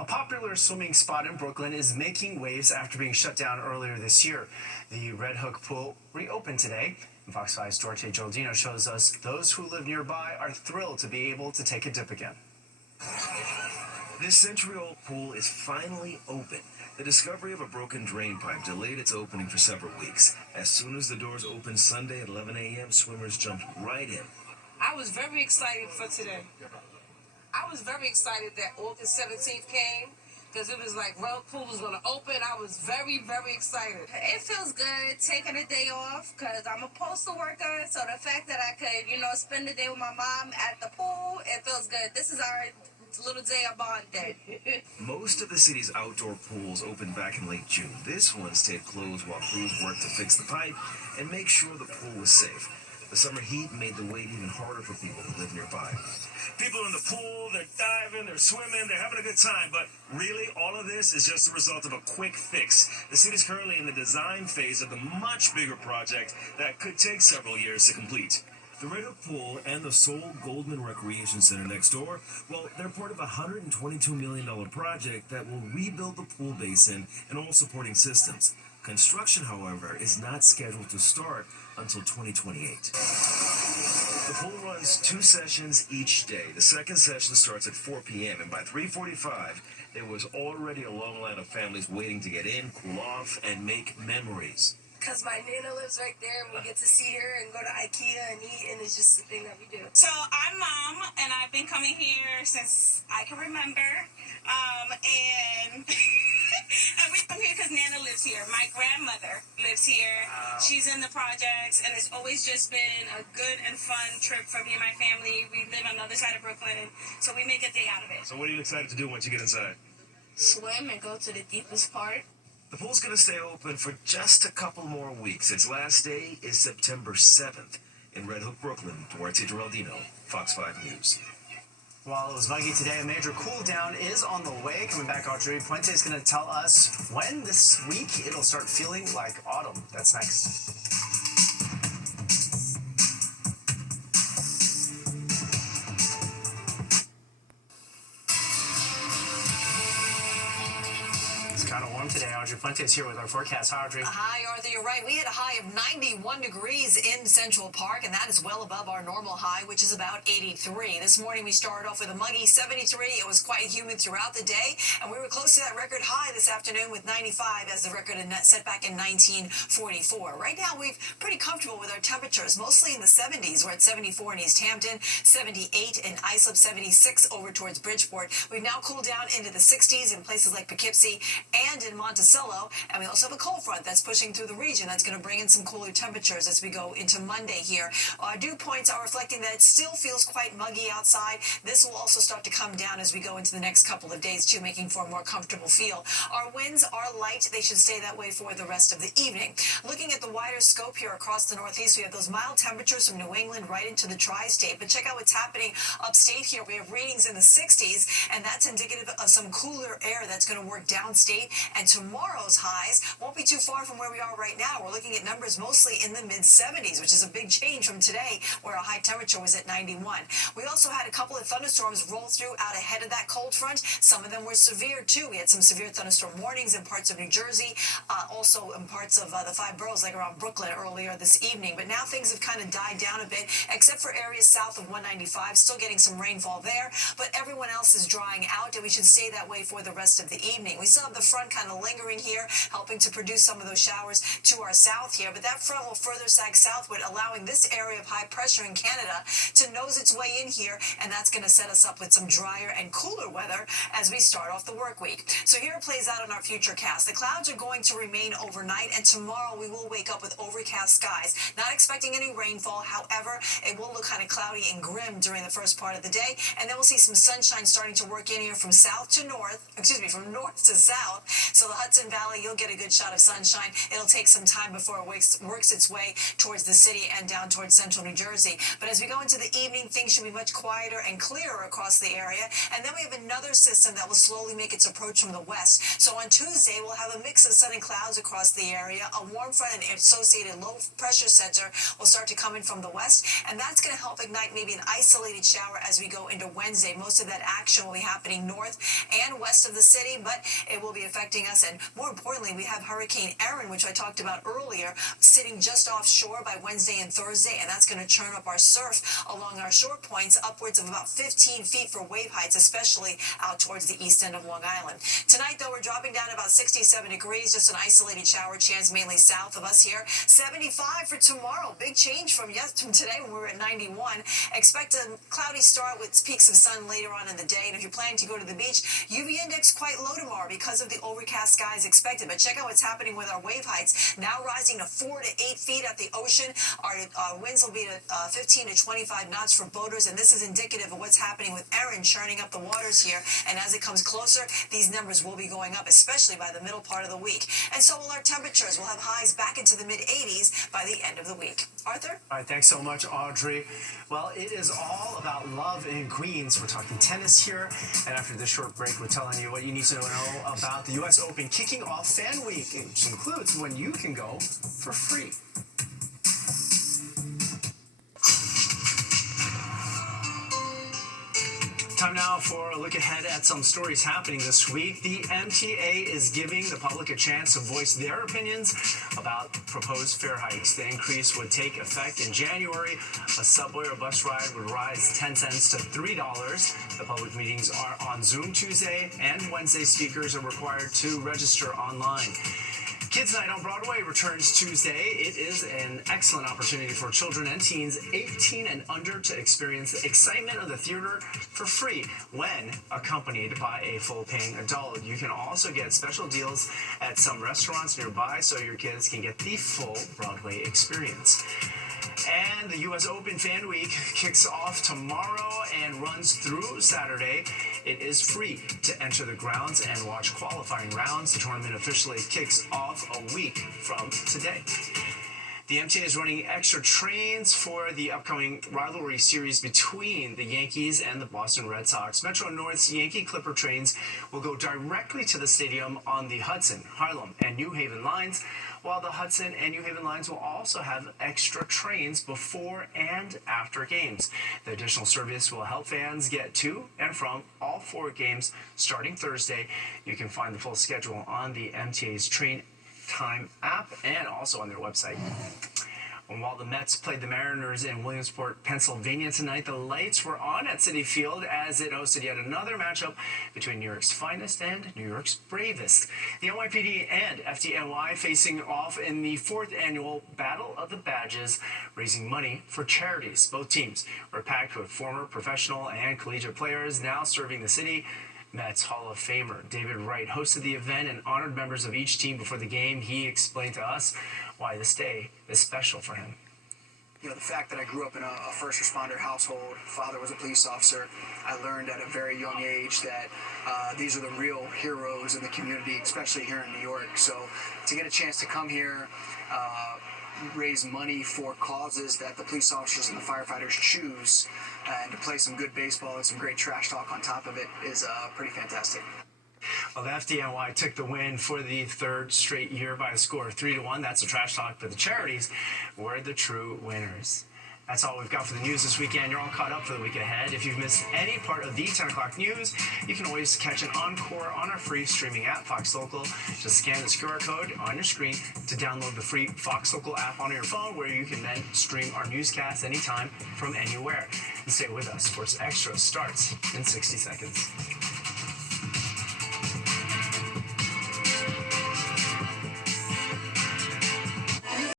A popular swimming spot in Brooklyn is making waves after being shut down earlier this year. The Red Hook pool reopened today. And Fox 5's Duarte Geraldino shows us those who live nearby are thrilled to be able to take a dip again. This century-old pool is finally open. The discovery of a broken drain pipe delayed its opening for several weeks. As soon as the doors opened Sunday at 11 a.m., swimmers jumped right in. I was very excited for today. I was very excited that August 17th came because it was like Red Pool was going to open. I was very, very excited. It feels good taking a day off because I'm a postal worker. So the fact that I could, spend the day with my mom at the pool, it feels good. This is our little day of bond day. Most of the city's outdoor pools opened back in late June. This one stayed closed while crews worked to fix the pipe and make sure the pool was safe. The summer heat made the wait even harder for people who live nearby. People in the pool, they're diving, they're swimming, they're having a good time, but really all of this is just the result of a quick fix. The city's currently in the design phase of a much bigger project that could take several years to complete. The Red Hook Pool and the Sol Goldman Recreation Center next door, well, they're part of a $122 million project that will rebuild the pool basin and all supporting systems. Construction, however, is not scheduled to start until 2028. The pool runs 2 sessions each day. The second session starts at 4 p.m. and by 3:45, there was already a long line of families waiting to get in, cool off, and make memories. Because my Nana lives right there and we get to see her and go to IKEA and eat, and it's just the thing that we do. So I'm Mom, and I've been coming here since I can remember. And we come here because Nana lives here. My grandmother lives here. She's in the projects, and it's always just been a good and fun trip for me and my family. We live on the other side of Brooklyn, so we make a day out of it. So what are you excited to do once you get inside? Swim and go to the deepest part. The pool's going to stay open for just a couple more weeks. Its last day is September 7th. In Red Hook, Brooklyn, Duarte Geraldino, Fox 5 News. While it was muggy today, a major cool down is on the way. Coming back, Audrey Puente is going to tell us when this week it'll start feeling like autumn. That's next. Kind of warm today. Audrey Puente is here with our forecast. Hi, Audrey. Hi, Arthur. You're right. We had a high of 91 degrees in Central Park, and that is well above our normal high, which is about 83. This morning, we started off with a muggy 73. It was quite humid throughout the day, and we were close to that record high this afternoon with 95 as the record set back in 1944. Right now, we're pretty comfortable with our temperatures, mostly in the 70s. We're at 74 in East Hampton, 78 in Islip, 76 over towards Bridgeport. We've now cooled down into the 60s in places like Poughkeepsie and in Monticello, and we also have a cold front that's pushing through the region. That's going to bring in some cooler temperatures as we go into Monday here. Our dew points are reflecting that it still feels quite muggy outside. This will also start to come down as we go into the next couple of days, too, making for a more comfortable feel. Our winds are light. They should stay that way for the rest of the evening. Looking at the wider scope here across the Northeast, we have those mild temperatures from New England right into the tri-state. But check out what's happening upstate here. We have readings in the 60s, and that's indicative of some cooler air that's going to work downstate. And tomorrow's highs won't be too far from where we are right now. We're looking at numbers mostly in the mid-70s, which is a big change from today, where our high temperature was at 91. We also had a couple of thunderstorms roll through out ahead of that cold front. Some of them were severe, too. We had some severe thunderstorm warnings in parts of New Jersey, also in parts of the 5 boroughs, like around Brooklyn earlier this evening. But now things have kind of died down a bit, except for areas south of 195, still getting some rainfall there. But everyone else is drying out, and we should stay that way for the rest of the evening. We still have the front kind of lingering here, helping to produce some of those showers to our south here. But that front will further sag southward, allowing this area of high pressure in Canada to nose its way in here, and that's going to set us up with some drier and cooler weather as we start off the work week. So here it plays out on our future cast. The clouds are going to remain overnight, and tomorrow we will wake up with overcast skies. Not expecting any rainfall. However, it will look kind of cloudy and grim during the first part of the day, and then we'll see some sunshine starting to work in here from south to north, from north to south. So the Hudson Valley, you'll get a good shot of sunshine. It'll take some time before it works its way towards the city and down towards central New Jersey. But as we go into the evening, things should be much quieter and clearer across the area. And then we have another system that will slowly make its approach from the west. So on Tuesday, we'll have a mix of sun and clouds across the area. A warm front and associated low pressure center will start to come in from the west, and that's going to help ignite maybe an isolated shower as we go into Wednesday. Most of that action will be happening north and west of the city, but it will be affecting us. And more importantly, we have Hurricane Erin, which I talked about earlier, sitting just offshore by Wednesday and Thursday, and that's going to churn up our surf along our shore points upwards of about 15 feet for wave heights, especially out towards the east end of Long Island. Tonight, though, we're dropping down about 67 degrees, just an isolated shower chance mainly south of us here. 75 for tomorrow. Big change from today when we were at 91. Expect a cloudy start with peaks of sun later on in the day. And if you're planning to go to the beach, UV index quite low tomorrow because of the overcast skies expected. But check out what's happening with our wave heights. Now rising to 4 to 8 feet at the ocean. Our winds will be to 15 to 25 knots for boaters. And this is indicative of what's happening with Erin churning up the waters here. And as it comes closer, these numbers will be going up, especially by the middle part of the week. And so will our temperatures. We'll have highs back into the mid-80s by the end of the week. Arthur? All right, thanks so much, Audrey. Well, it is all about love in Queens. We're talking tennis here, and after this short break, we're telling you what you need to know about the U.S. Open kicking off Fan Week, which includes when you can go for free. Time now for a look ahead at some stories happening this week. The MTA is giving the public a chance to voice their opinions about proposed fare hikes. The increase would take effect in January. A subway or bus ride would rise 10 cents to $3. The public meetings are on Zoom Tuesday, and Wednesday speakers are required to register online. Kids Night on Broadway returns Tuesday. It is an excellent opportunity for children and teens 18 and under to experience the excitement of the theater for free when accompanied by a full-paying adult. You can also get special deals at some restaurants nearby so your kids can get the full Broadway experience. And the U.S. Open Fan Week kicks off tomorrow and runs through Saturday. It is free to enter the grounds and watch qualifying rounds. The tournament officially kicks off a week from today. The MTA is running extra trains for the upcoming rivalry series between the Yankees and the Boston Red Sox. Metro North's Yankee Clipper trains will go directly to the stadium on the Hudson, Harlem, and New Haven lines, while the Hudson and New Haven lines will also have extra trains before and after games. The additional service will help fans get to and from all 4 games starting Thursday. You can find the full schedule on the MTA's Train Time app and also on their website. And while the Mets played the Mariners in Williamsport, Pennsylvania tonight, the lights were on at Citi Field as it hosted yet another matchup between New York's finest and New York's bravest. The NYPD and FDNY facing off in the 4th annual Battle of the Badges, raising money for charities. Both teams were packed with former professional and collegiate players now serving the city. Mets Hall of Famer David Wright hosted the event and honored members of each team before the game. He explained to us why this day is special for him. You know, the fact that I grew up in a first responder household, father was a police officer, I learned at a very young age that these are the real heroes in the community, especially here in New York. So to get a chance to come here, raise money for causes that the police officers and the firefighters choose, and to play some good baseball and some great trash talk on top of it is pretty fantastic. Well, the FDNY took the win for the 3rd straight year by a score of 3-1. That's the trash talk, but the charities were the true winners. That's all we've got for the news this weekend. You're all caught up for the week ahead. If you've missed any part of the 10 o'clock news, you can always catch an encore on our free streaming app, Fox Local. Just scan the QR code on your screen to download the free Fox Local app on your phone, where you can then stream our newscasts anytime from anywhere. And stay with us. Sports Extra starts in 60 seconds.